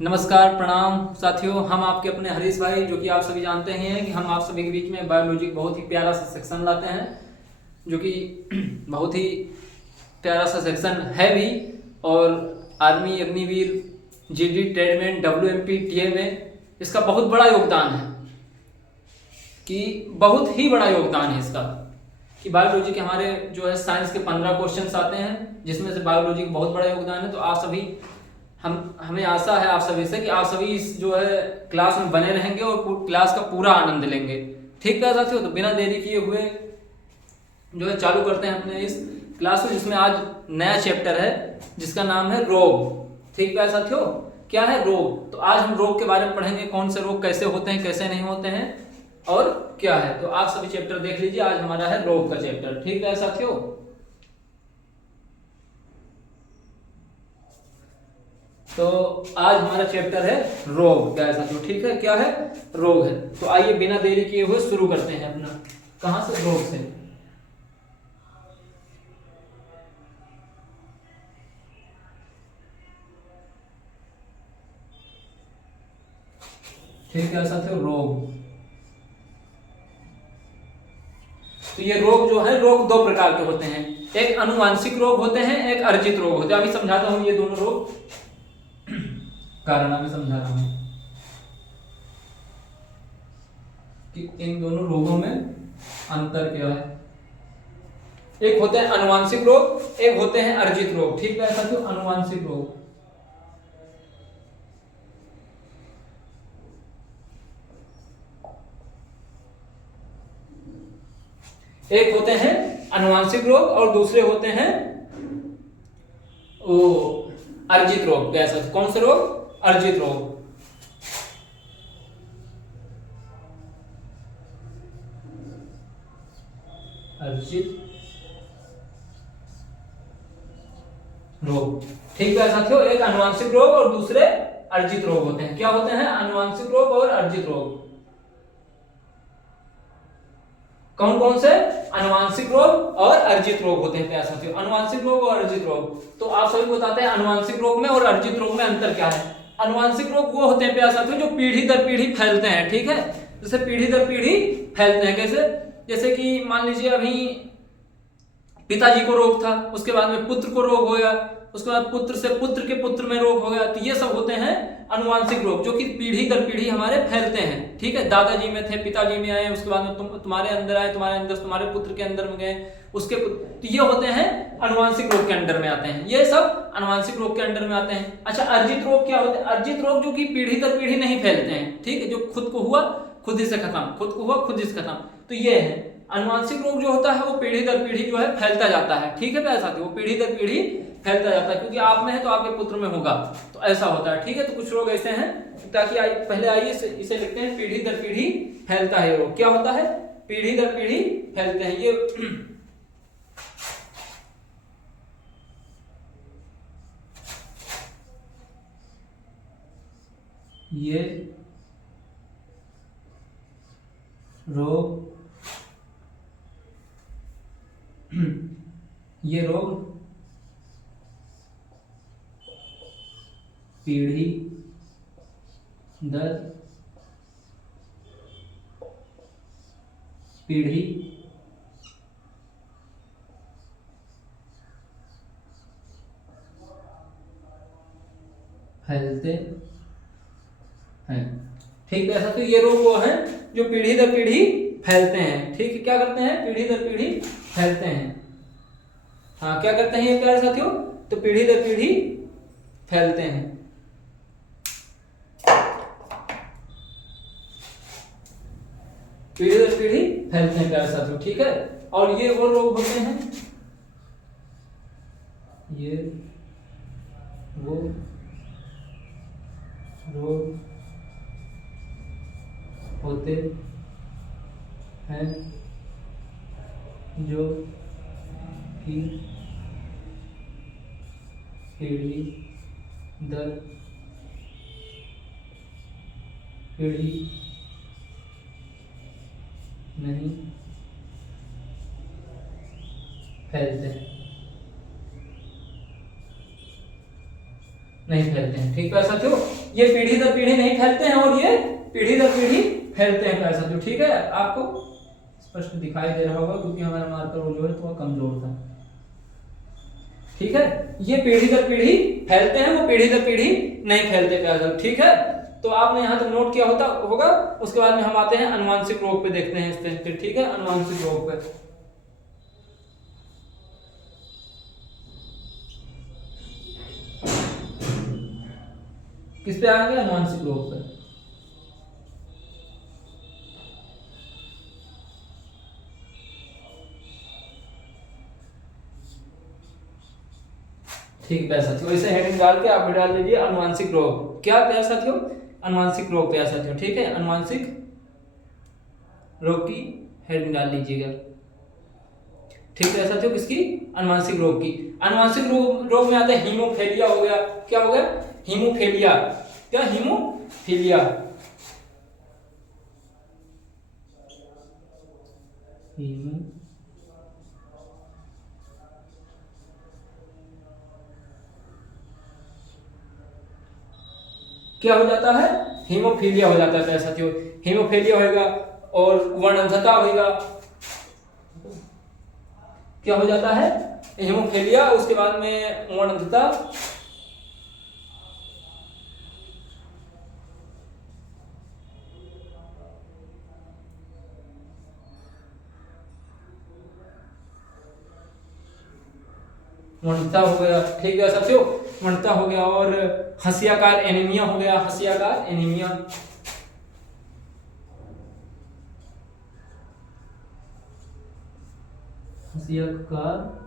नमस्कार, प्रणाम साथियों। हम आपके अपने हरीश भाई, जो कि आप सभी जानते हैं कि हम आप सभी के बीच में बायोलॉजी बहुत ही प्यारा सा सेक्शन लाते हैं, जो कि बहुत ही प्यारा सा सेक्शन है भी। और army, Agniveer, GD, tradesman, WMP, TA में इसका बहुत बड़ा योगदान है, कि बहुत ही बड़ा योगदान है इसका। कि बायोलॉजी के हमारे जो है साइंस के 15 क्वेश्चंस आते हैं, जिसमें से बायोलॉजी का बहुत बड़ा योगदान है। तो आप सभी हमें आशा है आप सभी से कि आप सभी इस जो है क्लास में बने रहेंगे और क्लास का पूरा आनंद लेंगे। ठीक है साथियों, तो बिना देरी किए हुए जो है चालू करते हैं अपने इस क्लास को, जिसमें आज नया चैप्टर है जिसका नाम है रोग। ठीक है साथियों, क्या है रोग? तो आज हम रोग के बारे में पढ़ेंगे, कौन से रोग कैसे होते हैं, कैसे नहीं होते हैं और क्या है। तो आप सभी चैप्टर देख लीजिए, आज हमारा है रोग का चैप्टर। ठीक है साथियों, तो आज हमारा चैप्टर है रोग। क्या है साथियों? ठीक है, क्या है? रोग है। तो आइए बिना देरी किए हुए शुरू करते हैं अपना। कहां से? रोग से। ठीक है साथियों, रोग। तो ये रोग जो है, रोग दो प्रकार के होते हैं। एक अनुवांशिक रोग होते हैं, एक अर्जित रोग होते हैं। अभी समझाता हूं ये दोनों रोग कारण अभी समझा रहा हूं कि इन दोनों रोगों में अंतर क्या है। एक होते हैं अनुवांशिक रोग, एक होते हैं अर्जित रोग। ठीक है साथियों, अनुवांशिक रोग। एक होते हैं अनुवांशिक रोग और दूसरे होते हैं वो अर्जित रोग। कैसा? कौन से रोग? अर्जित रोग। अर्जित रोग। ठीक है साथियों, एक अनुवांशिक रोग और दूसरे अर्जित रोग होते हैं। क्या होते हैं? अनुवांशिक रोग और अर्जित रोग। कौन कौन से? अनुवांशिक रोग और अर्जित रोग होते हैं प्यारे साथियों। अनुवांशिक रोग और अर्जित रोग। तो आप सभी बताते हैं अनुवांशिक रोग में और अर्जित रोग में अंतर क्या है। अनुवांशिक रोग वो होते हैं प्यारे साथियों जो पीढ़ी दर पीढ़ी फैलते हैं। ठीक है, जैसे पीढ़ी दर पीढ़ी फैलते हैं। कैसे? जैसे कि मान लीजिए अभी पिताजी को रोग था, उसके बाद में पुत्र को रोग हो गया, उसके बाद पुत्र से पुत्र के पुत्र में रोग हो गया। तो ये सब होते हैं अनुवांशिक रोग, जो कि पीढ़ी दर पीढ़ी हमारे फैलते हैं। ठीक है, दादाजी में थे, पिताजी में आए, उसके बाद में तुम्हारे अंदर आए, तुम्हारे अंदर तुम्हारे पुत्र के अंदर में गए, उसके तो ये होते हैं अनुवांशिक रोग के अंडर में आते हैं। ये सब अनुवांशिक रोग के अंडर में आते हैं। अच्छा, अर्जित रोग क्या होते हैं? अर्जित रोग जो कि पीढ़ी दर पीढ़ी नहीं फैलते हैं। ठीक है, जो खुद को हुआ खुद ही से खत्म, खुद को हुआ खुद ही से खत्म। तो ये है अनुवांशिक रोग जो होता है वो पीढ़ी दर पीढ़ी जो है फैलता जाता है। ठीक है प्यारे साथियों, वो पीढ़ी दर पीढ़ी फैलता जाता है, क्योंकि आप में है तो आपके पुत्र में होगा, तो ऐसा होता है। ठीक है, तो कुछ रोग ऐसे हैं, ताकि पहले आइए इसे लिखते हैं। पीढ़ी दर पीढ़ी फैलता है रोग। क्या होता है? पीढ़ी दर पीढ़ी फैलते हैं ये रोग ये रोग पीढ़ी दर पीढ़ी फैलते हैं। ठीक है, ऐसा तो ये रोग वो है जो पीढ़ी दर पीढ़ी फैलते हैं। ठीक है, क्या करते हैं? पीढ़ी दर पीढ़ी फैलते हैं। हाँ, क्या करते हैं ये प्यारे साथियों? तो पीढ़ी दर पीढ़ी फैलते हैं। पीढ़ी दर पीढ़ी फैलते हैं प्यारे साथियों। ठीक है, और ये वो रोग होते हैं, ये वो रोग होते हैं जो कि पीढ़ी दर पीढ़ी नहीं फैलते हैं। नहीं फैलते हैं। ठीक है साथियों, ये पीढ़ी दर पीढ़ी नहीं फैलते हैं और ये पीढ़ी दर पीढ़ी फैलते हैं प्यारे साथियों। ठीक है, आपको स्पष्ट दिखाई दे रहा होगा क्योंकि हमारा मार्कर वो जो है थोड़ा कमजोर था। ठीक है, ये पीढ़ी दर पीढ़ी फैलते हैं, वो पीढ़ी दर पीढ़ी नहीं फैलते प्यारे साथियों। ठीक है, तो आपने यहाँ तक नोट किया होगा। उसके बाद में हम आते हैं अनुवांशिक रोग पे, देखते हैं इस पे। ठीक है, अनुवांशिक रोग पे किस पे आएंगे? अनुवांशिक रोग पे। ठीक है साथियों, इसे हेडिंग डाल के आप भी डाल लीजिए अनुवांशिक रोग। क्या प्यारे साथियों? अनुवांशिक रोग प्यारे साथियों। ठीक है, अनुवांशिक रोग की हेडिंग डाल लीजिएगा। ठीक है साथियों, किसकी? अनुवांशिक रोग की। अनुवांशिक रोग में आता है हीमोफीलिया हो गया। क्या हो गया? हीमोफीलिया। क्या? हीमोफीलिया। क्या हो जाता है? हीमोफीलिया हो जाता है प्यारे साथियों। हीमोफीलिया होगा और वर्णंधता होगा। क्या हो जाता है? हीमोफीलिया, उसके बाद में वर्णंधता, मंडता हो गया। ठीक है साथियों, मंडता हो गया और हंसियाकार एनीमिया हो गया। हंसियाकार एनीमिया। हंसियाकार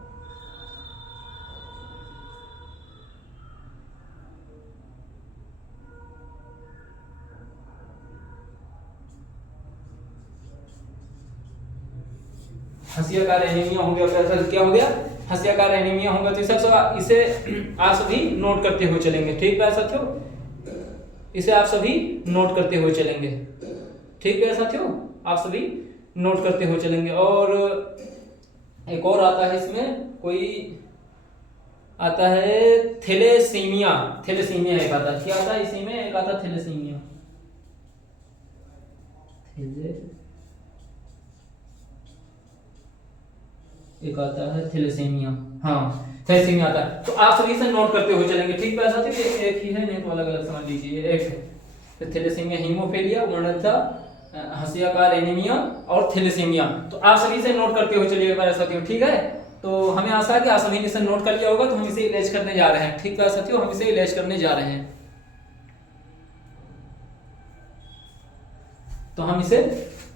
हंसियाकार एनीमिया हो गया। क्या हो गया? हंसियाकार एनीमिया होगा। तो इसे आप सभी नोट करते हुए चलेंगे। ठीक है साथियों, इसे आप सभी नोट करते हुए चलेंगे। ठीक है साथियों, आप सभी नोट करते हुए चलेंगे। और एक और आता है इसमें, कोई आता है थैलेसीमिया। थैलेसीमिया एक आता है। क्या आता है इसी में? एक आता है थैलेसीमिया। एक आता है थैलेसीमिया। हाँ, थैलेसीमिया आता है। तो आप सभी से नोट करते हुए चलेंगे। ठीक है साथियों, एक ही है, नहीं तो अलग अलग समझ लीजिए। एक है थैलेसीमिया, हीमोफीलिया, वर्णंधता, हंसियाकार एनीमिया और थैलेसीमिया। तो आप सभी से नोट करते हुए चलिए मेरे साथियों। ठीक है, तो हमें आशा है कि आप सभी ने इसे नोट कर लिया होगा। तो हम इसे इलाज करने जा रहे हैं। ठीक है साथियों, हम इसे इलाज करने जा रहे हैं। तो हम इसे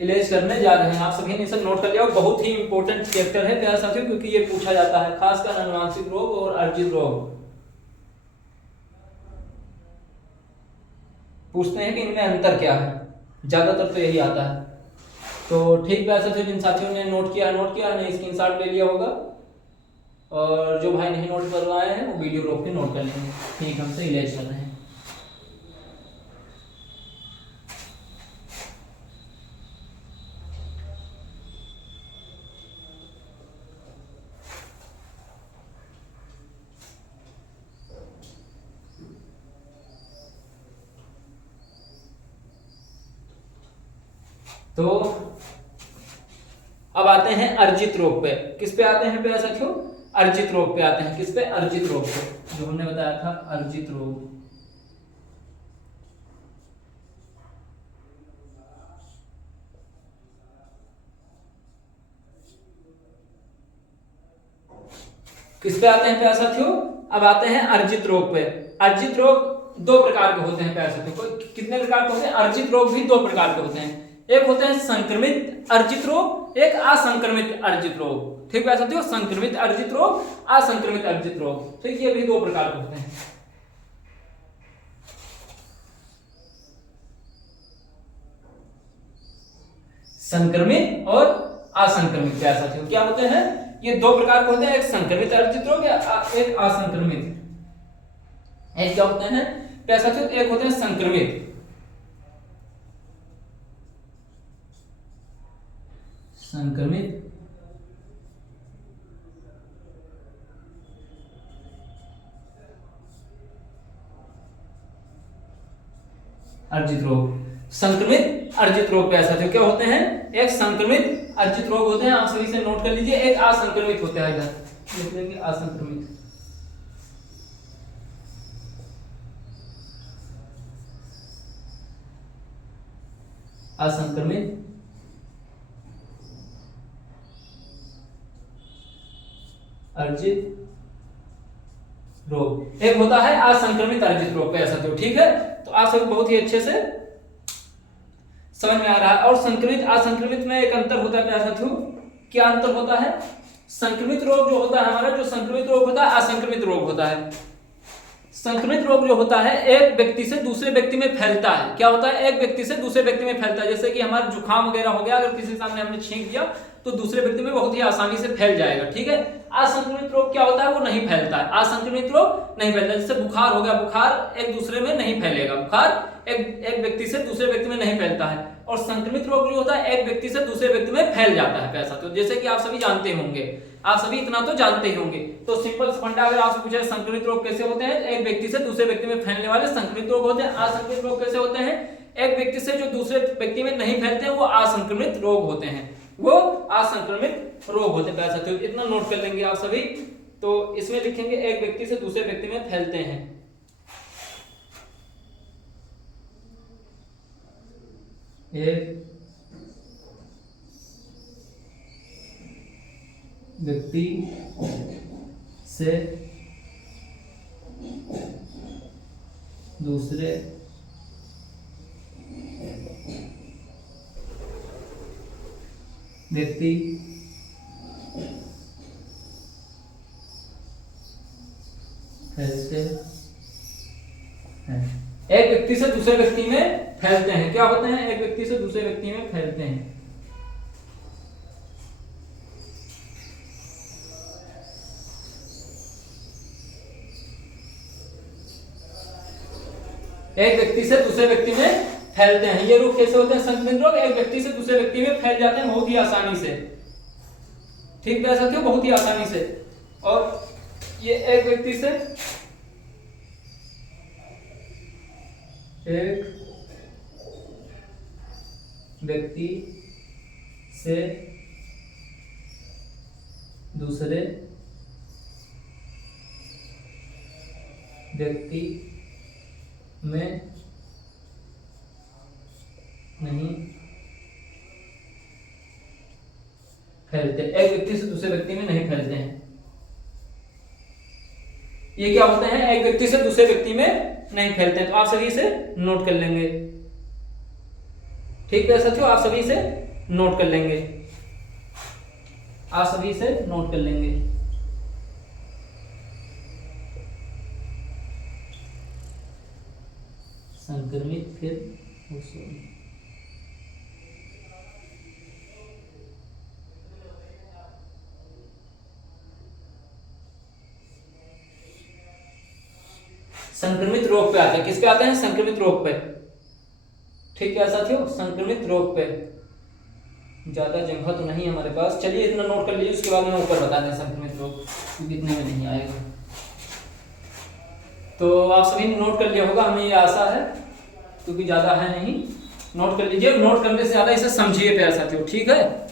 इलाज करने जा रहे हैं। आप सभी ने इसे नोट कर लिया। बहुत ही इंपॉर्टेंट चैप्टर है प्यारे साथियों, क्योंकि ये पूछा जाता है, खासकर अनुवांशिक रोग और अर्जित रोग। पूछते हैं कि इनमें अंतर क्या है, ज्यादातर तो यही आता है। तो ठीक प्यारे साथियों, जिन साथियों ने नोट किया नहीं, स्क्रीनशॉट ले लिया होगा। और जो भाई नहीं नोट करवाए हैं वो वीडियो रोक के नोट कर लेंगे। ठीक, हमसे इलाज कर रहे हैं। तो अब आते हैं अर्जित रोग पे। किस पे आते हैं प्यारे साथियों? अर्जित रोग पे आते हैं। किस पे? अर्जित रोग पे, जो हमने बताया था, अर्जित रोग। किस पे आते हैं प्यारे साथियों? अब आते हैं अर्जित रोग पे। अर्जित रोग दो प्रकार के होते हैं प्यारे साथियों। कितने प्रकार के होते हैं? अर्जित रोग भी दो प्रकार के होते हैं। एक होते हैं संक्रमित अर्जित रोग, एक असंक्रमित अर्जित रोग। ठीक है साथियों, संक्रमित अर्जित रोग, असंक्रमित अर्जित रोग। ठीक, ये भी दो प्रकार के होते हैं। संक्रमित और असंक्रमित प्यारे साथियों क्या होते हैं? ये दो प्रकार के होते हैं, एक संक्रमित अर्जित रोग या एक असंक्रमित। एक क्या होते हैं प्यारे साथियों? एक होते हैं संक्रमित, संक्रमित अर्जित रोग। संक्रमित अर्जित रोग पे साथियों क्या होते हैं, एक संक्रमित अर्जित रोग होते हैं, आप सभी से नोट कर लीजिए। एक असंक्रमित होता है, इधर लिख देंगे असंक्रमित। असंक्रमित अर्जित रोग, एक होता है असंक्रमित अर्जित रोग पे साथियों, ठीक है। तो आप सब बहुत ही अच्छे से समझ में आ रहा है। और संक्रमित असंक्रमित में एक अंतर होता है साथियों, क्या अंतर होता है, संक्रमित रोग जो होता है हमारा, जो संक्रमित रोग होता है असंक्रमित रोग होता है। संक्रमित रोग जो होता है एक व्यक्ति से दूसरे व्यक्ति में फैलता है, क्या होता है, एक व्यक्ति से दूसरे व्यक्ति में फैलता है। जैसे कि हमारा जुकाम वगैरह हो गया, अगर किसी के सामने हमने छींक दिया तो दूसरे व्यक्ति में बहुत ही आसानी से फैल जाएगा, ठीक है। असंक्रमित रोग क्या होता है, वो नहीं फैलता है, असंक्रमित रोग नहीं फैलता। जैसे बुखार हो गया, बुखार एक दूसरे में नहीं फैलेगा, बुखार एक व्यक्ति से दूसरे व्यक्ति में नहीं फैलता है। और संक्रमित रोग जो होता है एक व्यक्ति से दूसरे व्यक्ति में फैल जाता है पैसा। तो जैसे कि आप सभी जानते होंगे, आप सभी इतना तो जानते ही होंगे। तो सिंपल फंडा अगर आपसे पूछे संक्रमित रोग कैसे होते हैं, एक व्यक्ति से दूसरे व्यक्ति में फैलने वाले संक्रमित रोग होते हैं। असंक्रमित रोग कैसे होते हैं, एक व्यक्ति से जो दूसरे व्यक्ति में नहीं फैलते हैं, वो असंक्रमित रोग होते हैं, वो असंक्रमित रोग होते हैं पैसा। तो इतना नोट कर लेंगे आप सभी। तो इसमें लिखेंगे एक व्यक्ति से दूसरे व्यक्ति में फैलते हैं, एक व्यक्ति से दूसरे व्यक्ति फैलते हैं, एक व्यक्ति से दूसरे व्यक्ति में फैलते हैं, क्या होते हैं, एक व्यक्ति से दूसरे व्यक्ति में फैलते हैं। एक व्यक्ति से दूसरे व्यक्ति में फैलते हैं, ये रोग कैसे होते हैं, संक्रमित रोग एक व्यक्ति से दूसरे व्यक्ति में फैल जाते हैं बहुत ही आसानी से, ठीक है साथियों, बहुत ही आसानी से। और ये एक व्यक्ति से दूसरे व्यक्ति में नहीं फैलते, एक व्यक्ति से दूसरे व्यक्ति में नहीं फैलते हैं। ये क्या होते हैं, एक व्यक्ति से दूसरे व्यक्ति में नहीं फैलते हैं। तो आप सभी इसे नोट कर लेंगे, ठीक है साथियों, आप सभी इसे नोट कर लेंगे, आप सभी इसे नोट कर लेंगे। संक्रमित फिर संक्रमित रोग पे आते हैं, किस पे आते हैं, संक्रमित रोग पे, ठीक है साथियों, संक्रमित रोग पे। ज्यादा जगह तो नहीं है हमारे पास, चलिए इतना नोट कर लीजिए, उसके बाद में ऊपर बता दें संक्रमित रोग, क्योंकि इतने में नहीं आएगा। तो आप सभी ने नोट कर लिया होगा, हमें ये आशा है, क्योंकि ज्यादा है नहीं। नोट कर लीजिए, नोट करने से ज्यादा इसे समझिए प्यारे साथियों, ठीक है।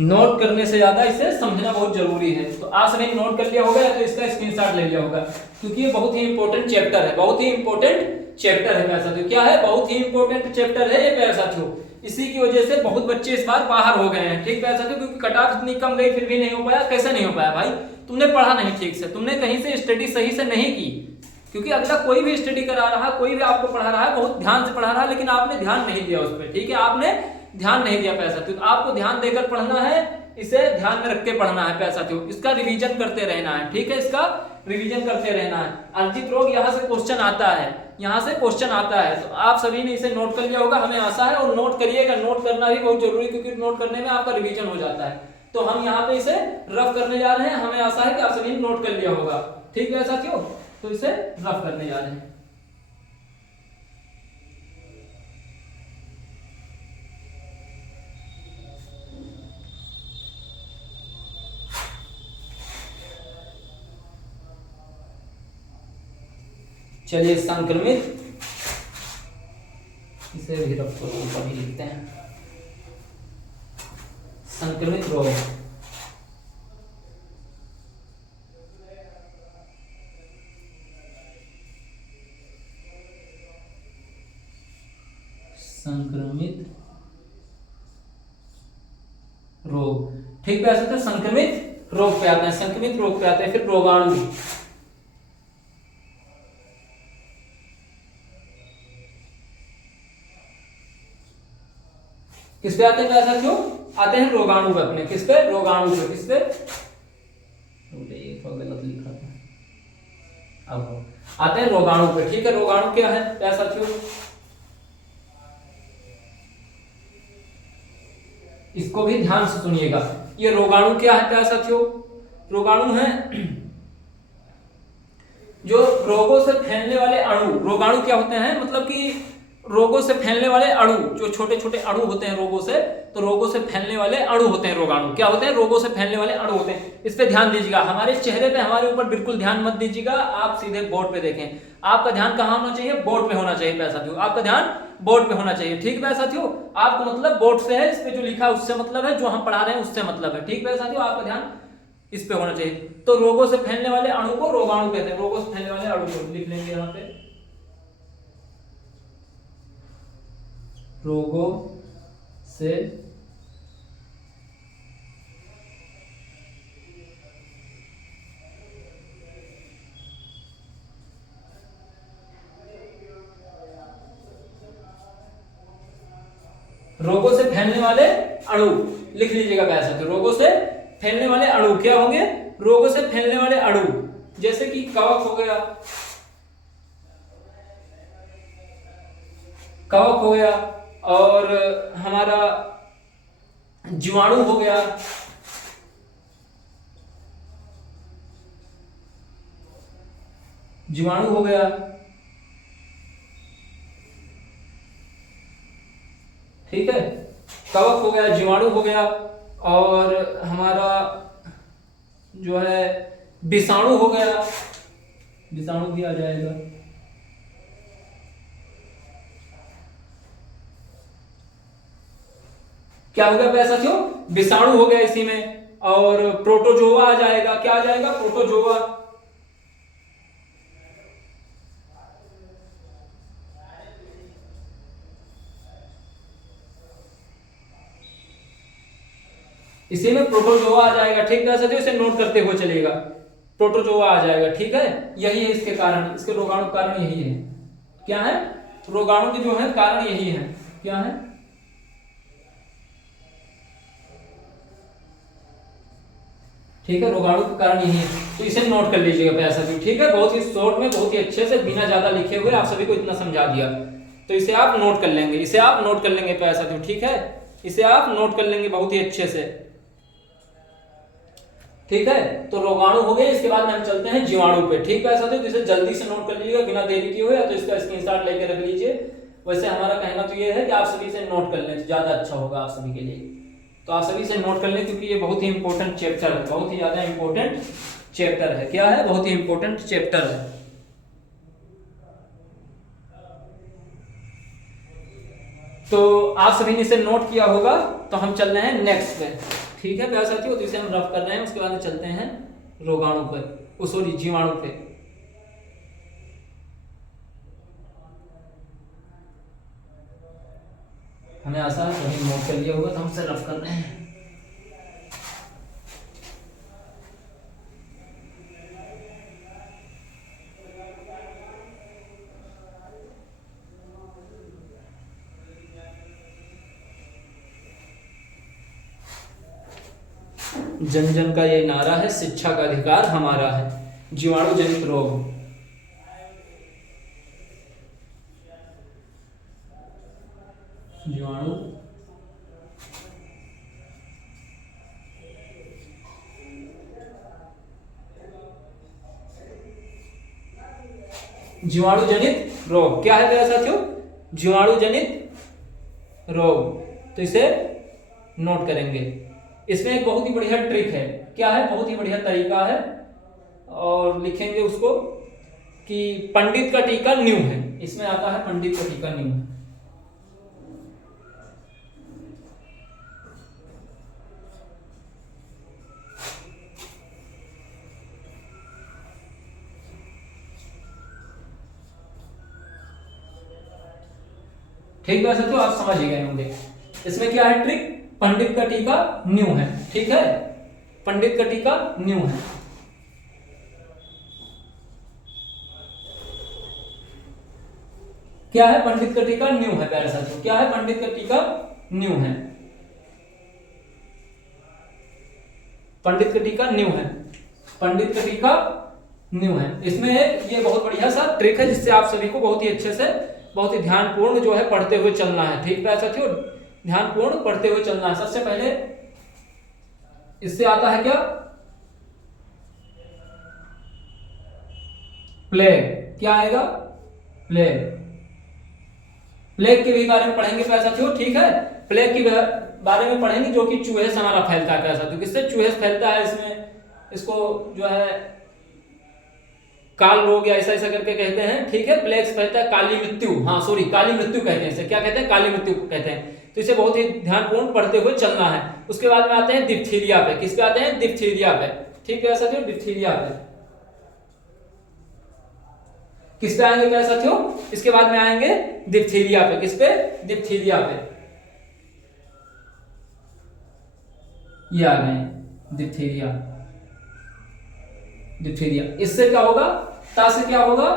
नोट करने से ज्यादा इसे समझना बहुत जरूरी है। तो आप सभी नोट कर लिया होगा, तो इसका स्क्रीनशॉट ले लिया होगा, क्योंकि ये बहुत ही इंपॉर्टेंट चैप्टर है, बहुत ही इंपॉर्टेंट चैप्टर है प्यारे साथियों। क्या है, बहुत ही इंपॉर्टेंट चैप्टर है ये प्यारे साथियों। इसी की वजह से बहुत बच्चे इस बार बाहर हो गए हैं, ठीक प्यारे साथियों, क्योंकि कट ऑफ इतनी कम गई फिर भी नहीं हो पाया। कैसे नहीं हो पाया भाई, तुमने पढ़ा नहीं ठीक से, तुमने कहीं से स्टडी सही से नहीं की। क्योंकि अगला कोई भी स्टडी करा रहा है, कोई भी आपको पढ़ा रहा है, बहुत ध्यान से पढ़ा रहा है, लेकिन आपने ध्यान नहीं दिया उस पर, ठीक है, आपने ध्यान नहीं दिया प्यारे साथियों। तो आपको ध्यान देकर पढ़ना है, इसे ध्यान में रख के पढ़ना है प्यारे साथियों, इसका रिवीजन करते रहना है, ठीक है, इसका रिवीजन करते रहना है। अर्जित रोग यहाँ से क्वेश्चन आता है, यहाँ से क्वेश्चन आता है, तो आप सभी ने इसे नोट कर लिया होगा, हमें आशा है। और नोट करिएगा, नोट करना भी बहुत जरूरी है, क्योंकि नोट करने में आपका रिवीजन हो जाता है। तो हम यहाँ पे इसे रफ करने जा रहे हैं, हमें आशा है कि आप सभी ने नोट कर लिया होगा, ठीक है साथियों। तो इसे रफ करने जा रहे हैं। चलिए संक्रमित, इसे भी रखो, ऊपर भी लिखते हैं, संक्रमित रोग। संक्रमित रोग, ठीक है, ऐसे तो संक्रमित रोग पे आते हैं, संक्रमित रोग पे आते हैं। फिर रोगाणु, किस पे आते हैं क्या साथियों? आते हैं रोगाणु पे अपने, किस पे? रोगाणु पे, किस पे? ये तो गलत लिखा था, अब आते हैं रोगाणु पे, ठीक है। रोगाणु क्या है क्या साथियों? इसको भी ध्यान से सुनिएगा। ये रोगाणु क्या है क्या साथियों? रोगाणु है जो रोगों से फैलने वाले अणु। रोगाणु क्या होते हैं? मतलब कि रोगों से फैलने वाले अणु, जो छोटे छोटे अणु होते हैं रोगों से, तो रोगों से फैलने वाले अणु होते हैं रोगाणु। क्या होते हैं? रोगों से फैलने वाले अणु होते हैं। इस पे ध्यान दीजिएगा, हमारे चेहरे पे, हमारे ऊपर बिल्कुल ध्यान मत दीजिएगा, आप सीधे बोर्ड पे देखें। आपका ध्यान कहाँ होना चाहिए? बोर्ड पे होना चाहिए प्यारे साथियों, आपका ध्यान बोर्ड पे होना चाहिए, ठीक है साथियों। आपको मतलब बोर्ड से है, इस पे जो लिखा है उससे मतलब है, जो हम पढ़ा रहे हैं उससे मतलब है, ठीक है साथियों। आपका ध्यान इस पे होना चाहिए। तो रोगों से फैलने वाले अणु को रोगाणु कहते हैं। रोगों से फैलने वाले अणु को लिख लेंगे यहाँ पे, रोगों से रोगों से फैलने वाले अणु लिख लीजिएगा पैसा। तो रोगों से फैलने वाले अणु क्या होंगे? रोगों से फैलने वाले अणु जैसे कि कवक हो गया, कवक हो गया, और हमारा जीवाणु हो गया, जीवाणु हो गया, ठीक है। कवक हो गया, जीवाणु हो गया, और हमारा जो है विषाणु हो गया, विषाणु भी आ जाएगा, क्या हो गया पैसा साथियों? विषाणु हो गया इसी में। और प्रोटोजोआ आ जाएगा, क्या आ जाएगा? प्रोटोजोआ। इसी में प्रोटोजोआ आ जाएगा, ठीक है साथियों, इसे नोट करते हुए चलिएगा, प्रोटोजोआ आ जाएगा, ठीक है। यही है इसके कारण, इसके रोगाणु कारण यही है। क्या है? रोगाणु के जो है कारण यही है, क्या है? ठीक है, रोगाणु का कारण यही है, तो इसे नोट कर लीजिएगा प्यारे साथियों, ठीक है। बहुत ही शॉर्ट में, बहुत ही अच्छे से, बिना ज्यादा लिखे हुए आप सभी को इतना समझा दिया, तो इसे आप नोट कर लेंगे, इसे आप नोट कर लेंगे प्यारे साथियों, ठीक है। इसे आप नोट कर लेंगे बहुत ही अच्छे से, ठीक है। तो रोगाणु हो गए, इसके बाद में हम चलते हैं जीवाणु पे, ठीक है साथियों। तो इसे जल्दी से नोट कर लीजिएगा बिना देरी किए हुए, या तो इसका स्क्रीनशॉट लेके रख लीजिए। वैसे हमारा कहना तो ये है कि आप सभी से नोट कर लें तो ज्यादा अच्छा होगा आप सभी के लिए। तो आप सभी से नोट कर लें, क्योंकि ये बहुत ही इंपॉर्टेंट चैप्टर है, बहुत ही ज्यादा इंपॉर्टेंट चैप्टर है। क्या है? बहुत ही इंपॉर्टेंट चैप्टर है। तो आप सभी ने इसे नोट किया होगा, तो हम चल रहे हैं नेक्स्ट पे, ठीक है प्यारे साथियों। तो इसे हम रफ कर रहे हैं, उसके बाद में चलते हैं रोगाणु पे, सॉरी जीवाणु पे। हमें आशा है सभी नोट कर लिया होगा, तो हम इसे रफ कर रहे हैं। जन जन का ये नारा है, शिक्षा का अधिकार हमारा है। जीवाणु जनित रोग, जीवाणु जीवाणु जनित रोग क्या है मेरे साथियों? जीवाणु जनित रोग, तो इसे नोट करेंगे। इसमें एक बहुत ही बढ़िया ट्रिक है, क्या है? बहुत ही बढ़िया तरीका है, और लिखेंगे उसको कि पंडित का टीका न्यू है, इसमें आता है पंडित का टीका न्यू है। ठीक है साथियों, आप समझ ही गए होंगे। इसमें क्या है ट्रिक, पंडित का टीका न्यू है। ठीक है, पंडित का टीका न्यू है। क्या है, पंडित का टीका न्यू है प्यारे साथियों। क्या है, पंडित का टीका न्यू है। पंडित का टीका न्यू है। पंडित का टीका न्यू है। इसमें ये बहुत बढ़िया सा ट्रिक है जिससे आप सभी को बहुत ही अच्छे से, बहुत ही ध्यानपूर्ण जो है पढ़ते हुए चलना है। ठीक है साथियों, ध्यानपूर्ण पढ़ते हुए चलना है। सबसे पहले इससे आता है क्या, प्लेग। क्या आएगा, प्लेग। प्लेग के भी बारे में पढ़ेंगे प्यारे साथियों। ठीक है, प्लेग के बारे में पढ़ेंगे जो कि चूहे से हमारा फैलता है प्यारे साथियों। किससे, चूहे से फैलता है। इसमें इसको जो है काल रोग या ऐसा ऐसा करके कहते हैं। ठीक है, प्लेग से फैलता है काली मृत्यु, हाँ सॉरी काली मृत्यु कहते हैं इसे। क्या कहते हैं, काली मृत्यु कहते हैं। तो इसे बहुत ही ध्यानपूर्ण पढ़ते हुए चलना है। उसके बाद में आते हैं डिप्थीरिया पे। किस पे आते हैं, डिप्थीरिया पे। ठीक है साथियों, डिप्थीरिया पे। किस पे आएंगे प्यारे साथियों, इसके बाद में आएंगे डिप्थीरिया पे। किस पे, डिप्थीरिया पे। ये आ गए डिप्थीरिया। डिप्थीरिया, इससे क्या होगा, ता से क्या होगा,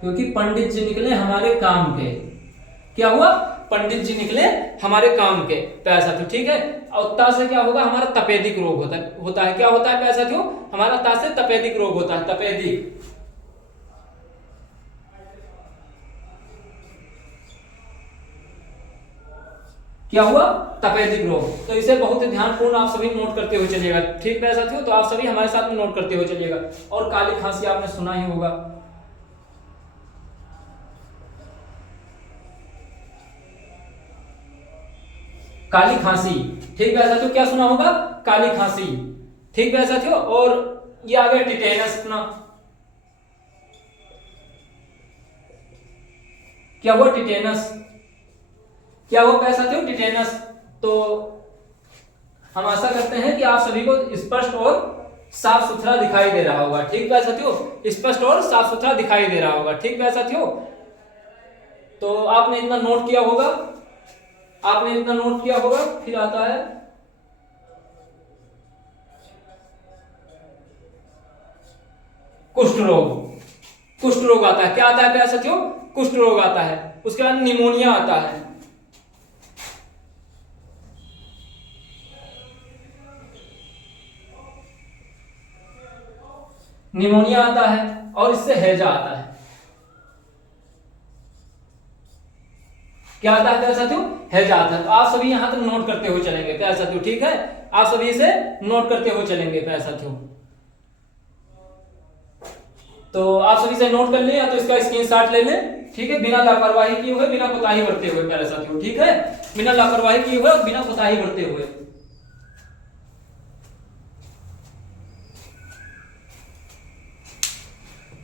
क्योंकि पंडित जी निकले हमारे काम के। क्या हुआ, पंडित जी निकले हमारे काम के प्यारे साथियों। ठीक है, और ता से क्या होगा, हमारा तपेदिक रोग होता है। क्या होता है प्यारे साथियों, हमारा ता से तपेदिक रोग होता है। तपेदिक, क्या हुआ, तपेदिक रोग। तो इसे बहुत ही ध्यानपूर्ण आप सभी नोट करते हुए चलिएगा। ठीक है साथियों, तो आप सभी हमारे साथ में नोट करते हुए चलिएगा। और काली खांसी आपने सुना ही होगा। काली खांसी, ठीक है साथियों, क्या सुना होगा, काली खांसी। ठीक है साथियों, और ये आ गया टिटेनस अपना। क्या हुआ, टिटेनस। क्या हुआ प्यारे साथियों, टिटेनस। तो हम आशा करते हैं कि आप सभी को स्पष्ट और साफ सुथरा दिखाई दे रहा होगा। ठीक है साथियों, स्पष्ट और साफ सुथरा दिखाई दे रहा होगा। ठीक है साथियों, तो आपने इतना नोट किया होगा, आपने इतना नोट किया होगा। फिर आता है कुष्ठ रोग। कुष्ठ रोग आता है। क्या आता है प्यारे साथियों, कुष्ठ रोग आता है। उसके बाद निमोनिया आता है। निमोनिया आता है, और इससे हैजा आता है। क्या आता है प्यारे साथियों, हैजा आता है। तो आप सभी यहां तक नोट करते हुए चलेंगे प्यारे साथियों। ठीक है, आप सभी इसे नोट करते हुए चलेंगे प्यारे साथियों। तो आप सभी से नोट कर लें या तो इसका स्क्रीनशॉट ले लें। ठीक है, बिना लापरवाही किए हुए, बिना कोताही बरते हुए प्यारे साथियों। ठीक है, बिना लापरवाही किए हुए, बिना कोताही बरते हुए।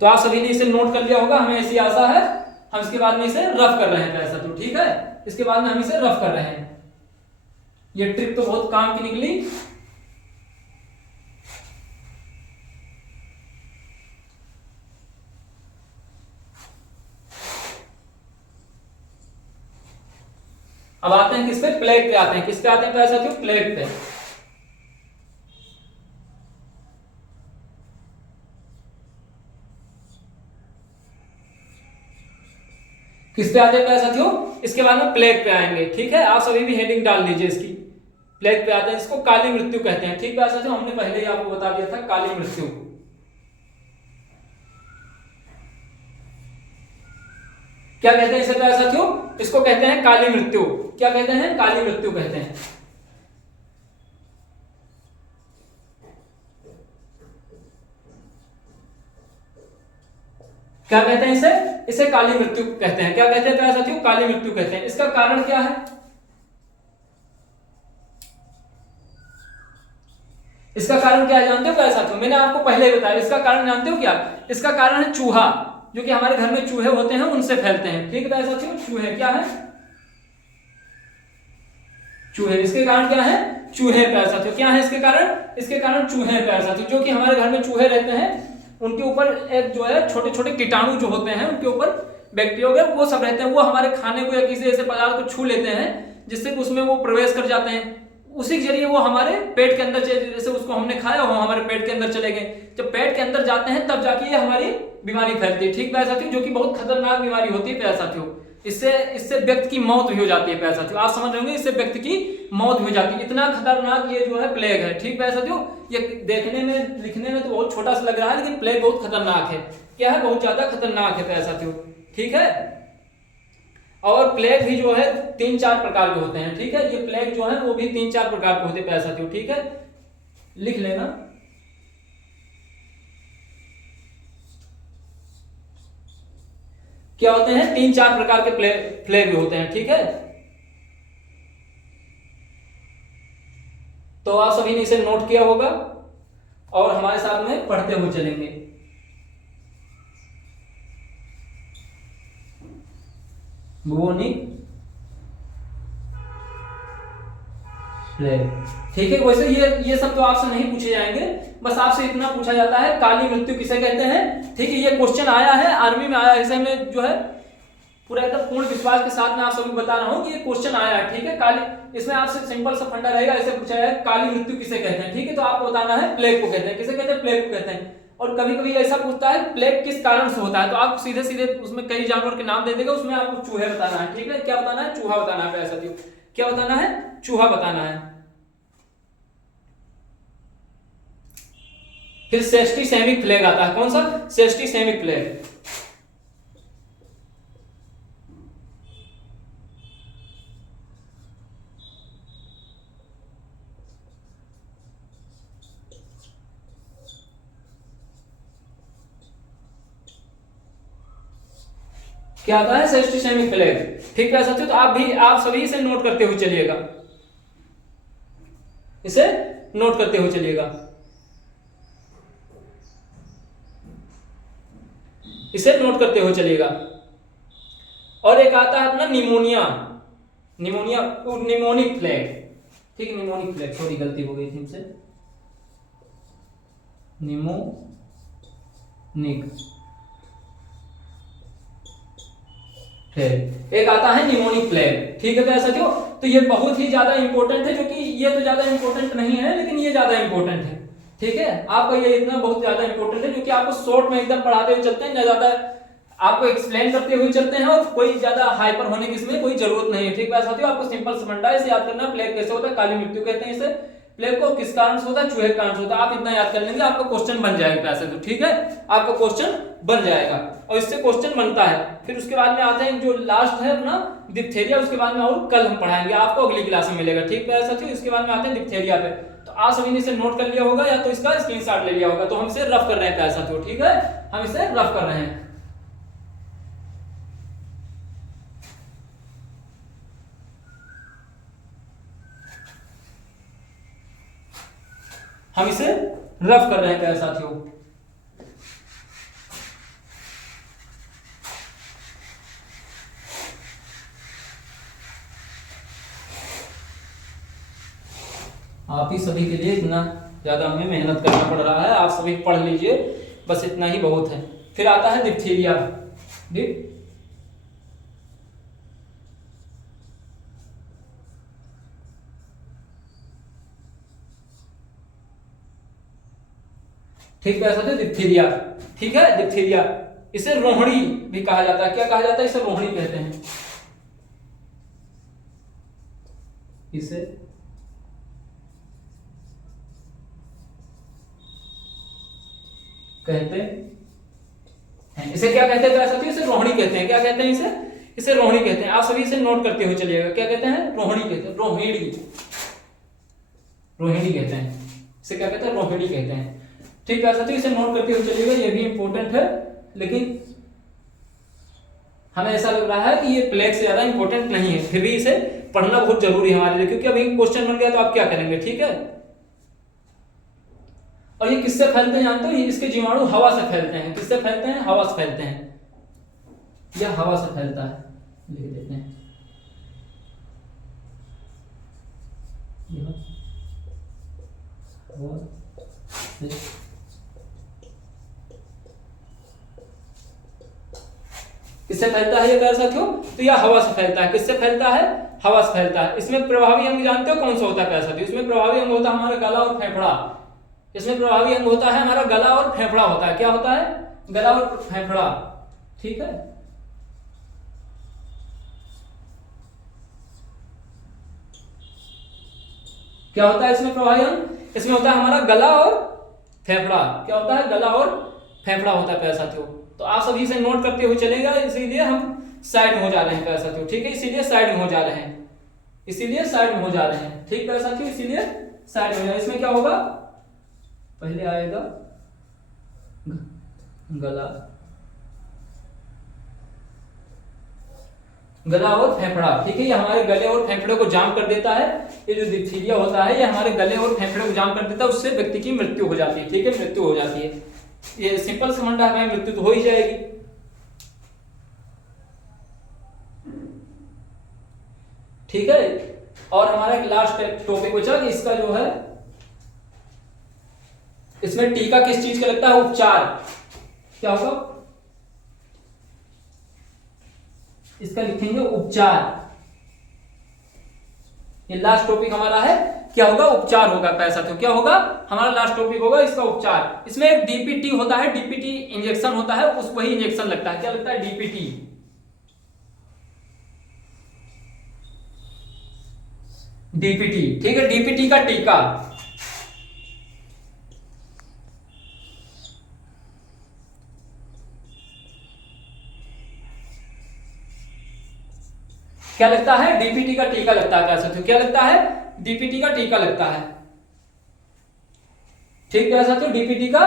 तो आप सभी ने इसे नोट कर लिया होगा, हमें ऐसी आशा है। हम इसके बाद में इसे रफ कर रहे हैं प्यारे साथियों। ठीक है, इसके बाद में हम इसे रफ कर रहे हैं। ये ट्रिक तो बहुत काम की निकली। अब आते हैं किस पे, प्लेग पे आते हैं। किस पे आते हैं प्यारे साथियों, प्लेग पे। किस पे आते हैं प्यारे साथियों, इसके बाद में प्लेग पे आएंगे। ठीक है, आप सभी भी हेडिंग डाल दीजिए इसकी। प्लेग पे आते हैं, इसको काली मृत्यु कहते हैं। ठीक है प्यारे साथियों, हमने पहले ही आपको बता दिया था काली मृत्यु। क्या कहते हैं इसे प्यारे साथियों, इसको कहते हैं काली मृत्यु। क्या कहते हैं, काली मृत्यु कहते हैं। क्या कहते हैं इसे, इसे काली मृत्यु कहते हैं। क्या कहते हैं प्यारे साथियों, काली मृत्यु कहते हैं। इसका कारण क्या है, इसका कारण क्या है जानते हो, प्यारे साथियों, मैंने आपको पहले ही बताया, इसका कारण जानते हो क्या? इसका कारण है चूहा, जो कि हमारे घर में चूहे होते हैं उनसे फैलते हैं। ठीक है प्यारे साथियों, चूहे क्या है? चूहे। इसके कारण क्या है? चूहे प्यारे साथियों। क्या है इसके कारण? इसके कारण चूहे प्यारे साथियों। जो कि हमारे घर में चूहे रहते हैं, उनके ऊपर एक जो है छोटे छोटे कीटाणु जो होते हैं, उनके ऊपर बैक्टीरिया वगैरह वो सब रहते हैं, वो हमारे खाने को या किसी ऐसे पदार्थ को छू लेते हैं जिससे कि उसमें वो प्रवेश कर जाते हैं। उसी के जरिए वो हमारे पेट के अंदर, जैसे उसको हमने खाया वो हमारे पेट के अंदर चले गए। जब पेट के अंदर जाते हैं तब जाके ये हमारी बीमारी फैलती है। ठीक प्यारे साथियों, जो कि बहुत खतरनाक बीमारी होती है प्यारे साथियों। इससे व्यक्ति की मौत भी हो जाती है प्यारे साथियों। आप समझ रहे होंगे, इससे व्यक्ति की मौत भी हो जाती है। इतना खतरनाक ये जो है प्लेग है। ठीक प्यारे साथियों, ये देखने में लिखने में तो बहुत छोटा सा लग रहा है, लेकिन प्लेग बहुत खतरनाक है। क्या है? बहुत ज्यादा खतरनाक है प्यारे साथियों। ठीक है, और प्लेग भी जो है 3-4 प्रकार के होते हैं। ठीक है, ये प्लेग जो है वो भी 3-4 प्रकार के होते हैं प्यारे साथियों। ठीक है, लिख लेना। क्या होते हैं? 3-4 प्रकार के प्लेग भी होते हैं। ठीक है, तो आप सभी ने इसे नोट किया होगा और हमारे साथ में पढ़ते हुए चलेंगे। Bubonic plague. ठीक है, वैसे ये सब तो आपसे नहीं पूछे जाएंगे, बस आपसे इतना पूछा जाता है काली मृत्यु किसे कहते हैं। ठीक है, ये क्वेश्चन आया है, आर्मी में आया है, इसे मैं जो है पूरा एकदम पूर्ण विश्वास के साथ में आप सभी बता रहा हूं कि ये क्वेश्चन आया है। ठीक है, काली, इसमें आपसे सिंपल सा फंडा रहेगा, ऐसे पूछा है काली मृत्यु किसे कहते हैं। ठीक है, तो आपको बताना है प्लेग को कहते हैं। किसे कहते हैं? प्लेग को कहते हैं। और कभी कभी ऐसा पूछता है प्लेग किस कारण से होता है, तो आप सीधे सीधे उसमें कई जानवर के नाम दे देगा, उसमें आपको चूहे बताना है। ठीक है, क्या बताना है? चूहा बताना है प्यारे साथियों। क्या बताना है? चूहा बताना है। फिर सेस्टिसेमिक प्लेग आता है। कौन सा? सेस्टिसेमिक प्लेग। क्या आता है? सेस्टिसेमिक प्लेग। ठीक है साथियों, तो आप सभी इसे नोट करते हुए चलिएगा, इसे नोट करते हुए चलिएगा, इसे नोट करते हुए चलिएगा। और एक आता है अपना निमोनिया, निमोनिक प्लेग। ठीक है, निमोनिक प्लेग, थोड़ी गलती हो गई थी हमसे, निमोनिक। एक आता है निमोनिक प्लेग। ठीक है प्यारे साथियों, तो ये बहुत ही ज्यादा इंपॉर्टेंट है, जो कि ये तो ज्यादा इंपॉर्टेंट नहीं है, लेकिन ये ज्यादा इंपॉर्टेंट है। ठीक है, आपका ये इतना बहुत ज्यादा इंपॉर्टेंट है, जो कि आपको शॉर्ट में एकदम पढ़ाते हुए चलते हैं, ना ज्यादा आपको एक्सप्लेन करते हुए चलते हैं, और कोई ज्यादा हाइपर होने की इसमें कोई जरूरत नहीं है। ठीक है साथियों, आपको सिंपल समझना है, इसे याद करना। प्लेग कैसे होता है? काली मृत्यु कहते हैं इसे। प्लेग को किस कारण से होता है? चूहे के कारण से होता है। आप इतना याद कर लेंगे, आपका क्वेश्चन बन जाएगा पैसे तो। ठीक है, आपका क्वेश्चन बन जाएगा, और इससे क्वेश्चन बनता है। फिर उसके बाद में आते हैं जो लास्ट है अपना डिप्थेरिया, उसके बाद में और कल हम पढ़ाएंगे, आपको अगली क्लास में मिलेगा। ठीक है साथियों, इसके बाद में आते हैं डिप्थेरिया पे। तो आप सभी ने इसे नोट कर लिया होगा, या तो इसका स्क्रीनशॉट ले लिया होगा। तो हम इसे रफ कर रहे हैं साथियों। ठीक है, हम इसे रफ कर रहे हैं। हम इसे रफ कर रहे हैं प्यारे साथियों। आप ही सभी के लिए इतना ज्यादा हमें मेहनत करना पड़ रहा है, आप सभी पढ़ लीजिए, बस इतना ही बहुत है। फिर आता है डिप्थीरिया। ठीक है साथियों, डिप्थीरिया। ठीक है, डिप्थीरिया, इसे रोहिणी भी कहा जाता है। क्या कहा जाता है? इसे रोहिणी कहते हैं, इसे कहते हैं। इसे क्या कहते हैं साथियों? इसे रोहिणी कहते हैं। क्या कहते हैं इसे? इसे रोहिणी कहते हैं। आप सभी इसे नोट करते हुए चलिएगा। क्या कहते हैं? रोहिणी कहते हैं, रोहिणी, रोहिणी कहते हैं। इसे क्या कहते हैं? रोहिणी कहते हैं। ठीक है साथियों, इसे नोट करते हुए चलिएगा, ये भी इंपॉर्टेंट है, लेकिन हमें ऐसा लग रहा है कि ये प्लेग से ज्यादा इंपॉर्टेंट नहीं है, फिर भी इसे पढ़ना बहुत जरूरी है हमारे लिए, क्योंकि अभी क्वेश्चन बन गया तो आप क्या करेंगे। ठीक है, और ये किससे फैलते हैं जानते हो? ये इसके जीवाणु हवा से फैलते हैं। किससे फैलते हैं? हवा से फैलते हैं। यह हवा से फैलता है, लिख देते हैं। हवा से किससे फैलता है ये प्यारे साथियों? तो यह हवा से फैलता है। किससे फैलता है? हवा से फैलता है। इसमें प्रभावी अंग जानते हो कौन सा होता है प्यारे साथियों? इसमें प्रभावी अंग होता है हमारा गला और फेफड़ा। इसमें प्रभावी अंग होता है हमारा गला और फेफड़ा होता है। क्या होता है? गला और फेफड़ा। ठीक है, क्या होता है इसमें प्रभावी अंग? इसमें होता है हमारा गला और फेफड़ा। क्या होता है? गला और फेफड़ा होता है प्यारे साथियों। तो आप सभी से नोट करते हुए चलेगा, इसीलिए हम साइड में हो जा रहे हैं प्यारे साथियों। ठीक है, इसीलिए साइड में हो जा रहे हैं, इसीलिए साइड में हो जा रहे हैं। ठीक प्यारे साथियों, इसीलिए साइड में हो जा रहे हैं। इसमें क्या होगा? पहले आएगा गला, गला और फेफड़ा। ठीक है, ये हमारे गले और फेफड़े को जाम कर देता है। ये जो डिप्थीरिया होता है ये हमारे गले और फेफड़े को जाम कर देता है, उससे व्यक्ति की मृत्यु हो जाती है। ठीक है, मृत्यु हो जाती है। ये सिंपल समझना है, मृत्यु तो हो ही जाएगी। ठीक है, और हमारा एक लास्ट टॉपिक बचा कि इसका जो है, इसमें टीका किस चीज का लगता है? उपचार। क्या होगा? इसका लिखेंगे उपचार। ये लास्ट टॉपिक हमारा है, क्या होगा? उपचार होगा प्यारे साथियों। क्या होगा? हमारा लास्ट टॉपिक होगा इसका उपचार। इसमें एक डीपीटी होता है, डीपीटी इंजेक्शन होता है, उस वही इंजेक्शन लगता है। क्या लगता है? डीपीटी। डीपीटी, ठीक है, डीपीटी का टीका। क्या लगता है? डीपीटी का टीका लगता है प्यारे साथियों। क्या लगता है? डीपीटी का टीका लगता है। ठीक प्यारे साथियों, डीपीटी का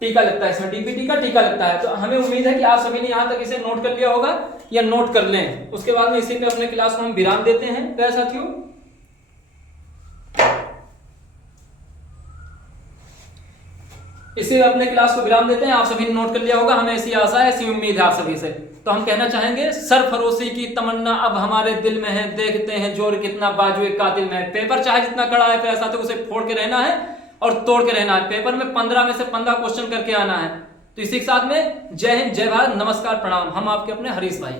टीका लगता है, इसमें डीपीटी का टीका लगता है। तो हमें उम्मीद है कि आप सभी ने यहां तक इसे नोट कर लिया होगा, या नोट कर लें। उसके बाद में इसी पे अपने क्लास को हम विराम देते हैं प्यारे साथियों। इसे अपने क्लास को विराम देते हैं। आप सभी ने नोट कर लिया होगा, हमें ऐसी आशा है, ऐसी उम्मीद है आप सभी से। तो हम कहना चाहेंगे, सरफरोशी की तमन्ना अब हमारे दिल में है, देखते हैं जोर कितना बाजुए कातिल में है। पेपर चाहे जितना कड़ा है प्यारे साथियों, उसे फोड़ के रहना है और तोड़ के रहना है। पेपर में 15 में से 15 क्वेश्चन करके आना है। तो इसी के साथ में जय हिंद, जय भारत, नमस्कार, प्रणाम। हम आपके अपने हरीश भाई।